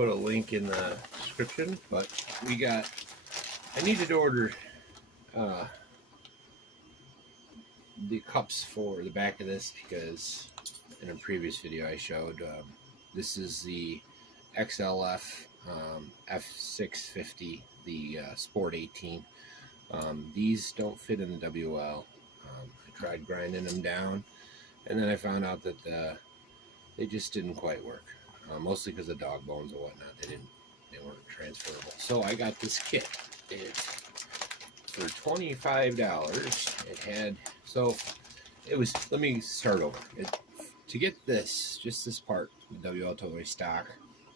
put a link in the description, but I needed to order the cups for the back of this because in a previous video I showed this is the XLF F650, the Sport 18. These don't fit in the WL. I tried grinding them down, and then I found out that they just didn't quite work. Mostly because of dog bones and whatnot. They weren't transferable. So I got this kit. For $25. It had, so it was, let me start over. To get this, just this part, the wltoys stock,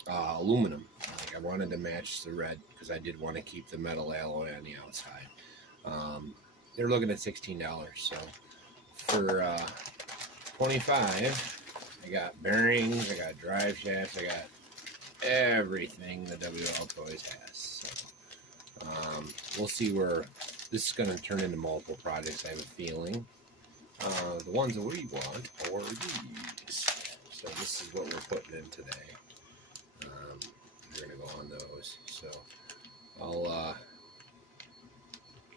aluminum. Like I wanted to match the red because I did want to keep the metal alloy on the outside. They're looking at $16. So for $25, I got bearings, I got drive shafts, I got everything the wltoys has. So, we'll see where this is going to turn into multiple projects, I have a feeling. The ones that we want are these. So this is what we're putting in today. We're going to go on those. So I'll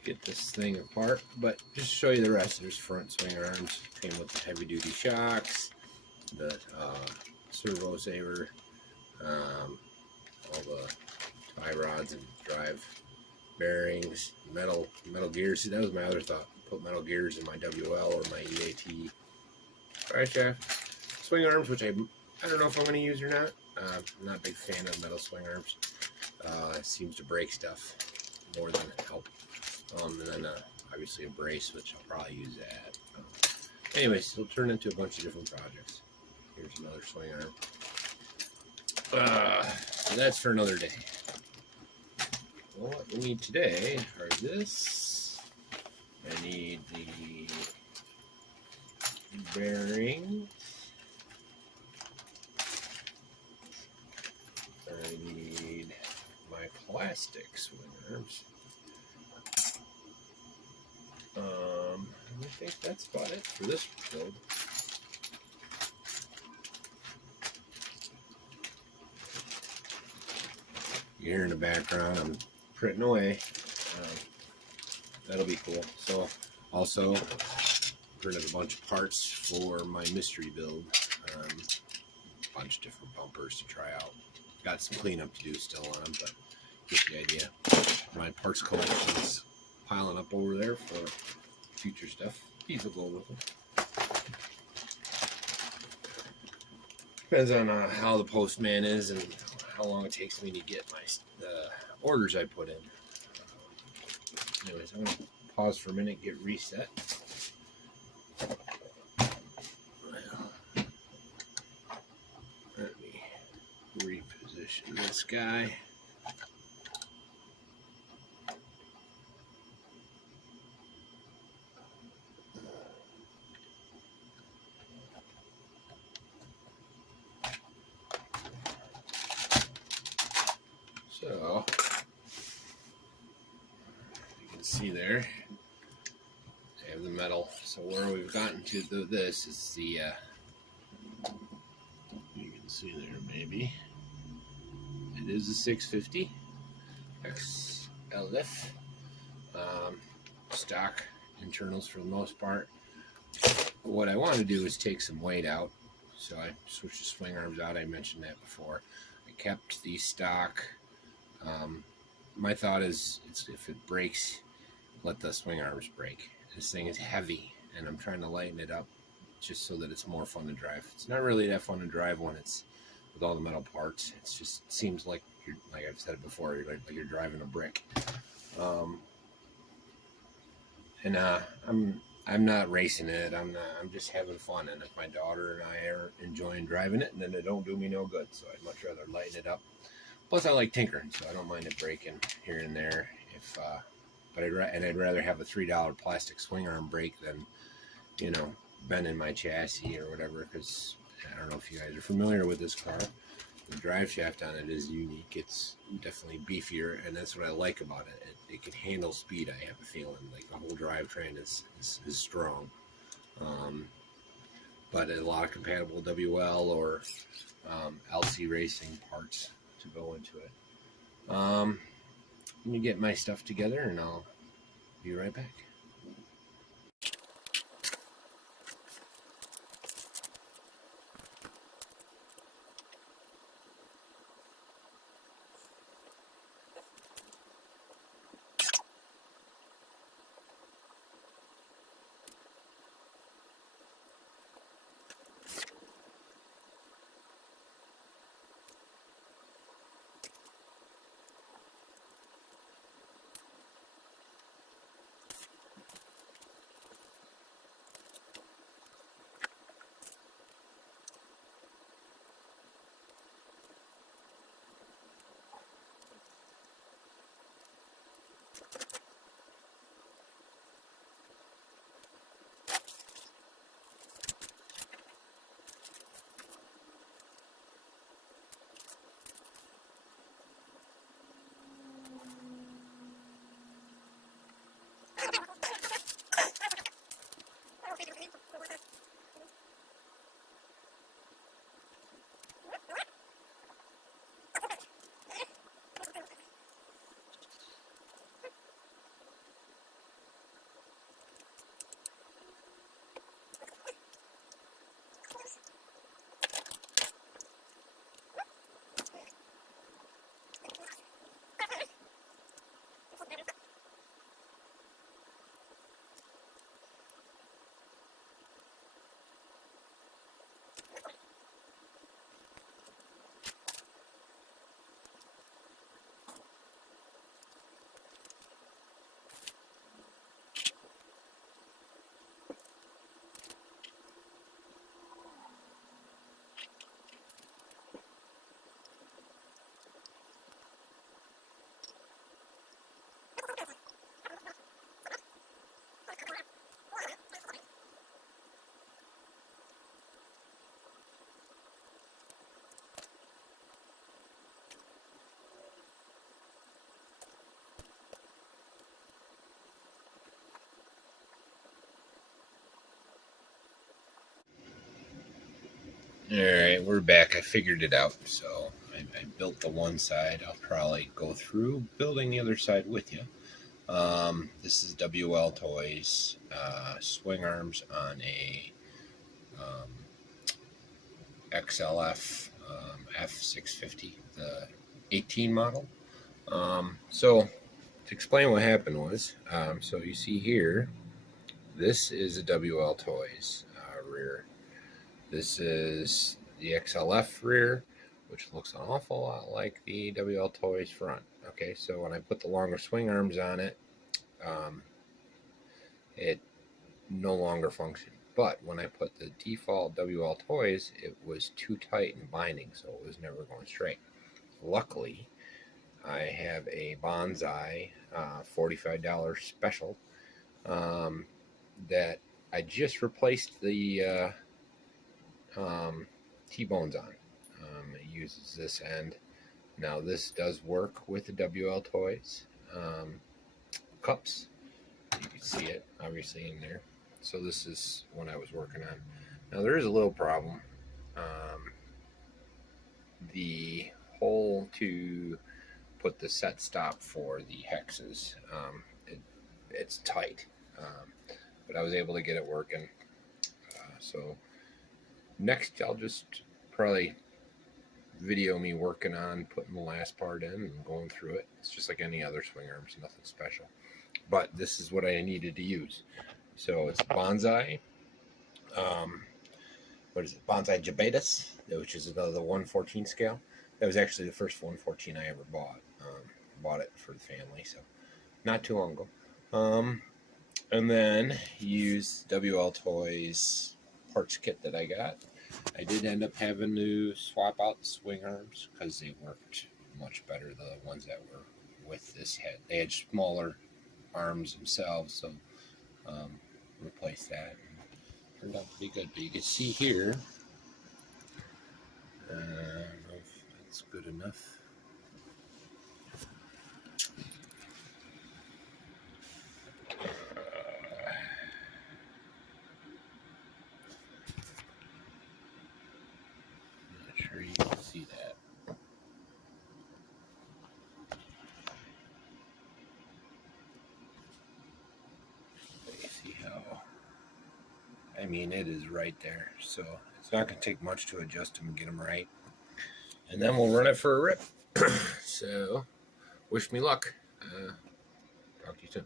get this thing apart, but just to show you the rest. There's front swing arms, came with the heavy duty shocks, the servo saver, all the tie rods and drive bearings, metal gears. See, that was my other thought. Put metal gears in my WL or my EAT drive shaft. Swing arms, which I don't know if I'm going to use or not. I'm not a big fan of metal swing arms. It seems to break stuff more than help. And then obviously a brace, which I'll probably use that. Anyways, it'll turn into a bunch of different projects. Here's another swing arm. That's for another day. Well, what we need today are this. I need the bearing. I need my plastic swing arms. I think that's about it for this build. You hear in the background, I'm printing away. That'll be cool. So, also printed a bunch of parts for my mystery build. A bunch of different bumpers to try out. Got some cleanup to do still on them, but get the idea. My parts collection is piling up over there for future stuff. These will go with them. Depends on how the postman is and how long it takes me to get my orders I put in. Anyways, I'm going to pause for a minute, get reset. Let me reposition this guy. So, you can see there, I have the metal. So where we've gotten to this is the, you can see there maybe, it is a 650 XLF, stock internals for the most part. What I want to do is take some weight out. So I switched the swing arms out, I mentioned that before. I kept the stock. My thought is, if it breaks, let the swing arms break. This thing is heavy, and I'm trying to lighten it up just so that it's more fun to drive. It's not really that fun to drive when it's with all the metal parts. It just seems like like I've said it before, like you're driving a brick. I'm not racing it. I'm just having fun. And if my daughter and I are enjoying driving it, then it don't do me no good. So I'd much rather lighten it up. Plus, I like tinkering, so I don't mind it breaking here and there. But I'd rather have a $3 plastic swing arm break than, you know, bending my chassis or whatever. Because I don't know if you guys are familiar with this car. The drive shaft on it is unique. It's definitely beefier, and that's what I like about it. It can handle speed. I have a feeling like the whole drivetrain is strong. But a lot of compatible WL or LC racing parts to go into it. Let me get my stuff together and I'll be right back. Alright, we're back. I figured it out. So I built the one side. I'll probably go through building the other side with you. This is wltoys swing arms on a XLF F650, the 18 model. So to explain what happened was, so you see here, this is a wltoys rear. This is the XLF rear, which looks an awful lot like the wltoys front. Okay, so when I put the longer swing arms on it, it no longer functioned. But when I put the default wltoys, it was too tight and binding, so it was never going straight. Luckily, I have a Bonsai $45 special that I just replaced the T-bones on. It uses this end. Now this does work with the wltoys cups. You can see it obviously in there. So this is what I was working on. Now there is a little problem. The hole to put the set stop for the hexes, it's tight, but I was able to get it working. So next I'll just probably video me working on putting the last part in and going through it. It's just like any other swing arms, nothing special. But this is what I needed to use. So it's Bonsai. What is it? Bonsai Jabetus, which is the 1/14 scale. That was actually the first 1/14 I ever bought. Bought it for the family, so not too long ago. And then use wltoys parts kit that I got. I did end up having to swap out the swing arms because they worked much better, the ones that were with this head. They had smaller arms themselves, so replaced that. Turned out pretty good, but you can see here, I don't know if that's good enough. Not sure you can see that. I mean, it is right there. So it's not going to take much to adjust them and get them right. And then we'll run it for a rip. So wish me luck. Talk to you soon.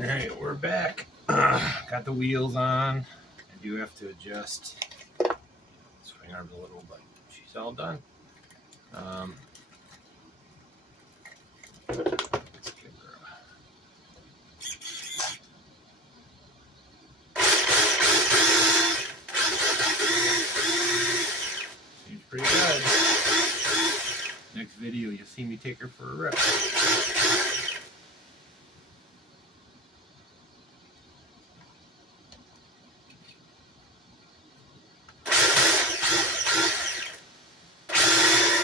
All right, we're back. Got the wheels on. I do have to adjust swing arms a little, but she's all done. Let's give her seems pretty good. Next video, you'll see me take her for a rip.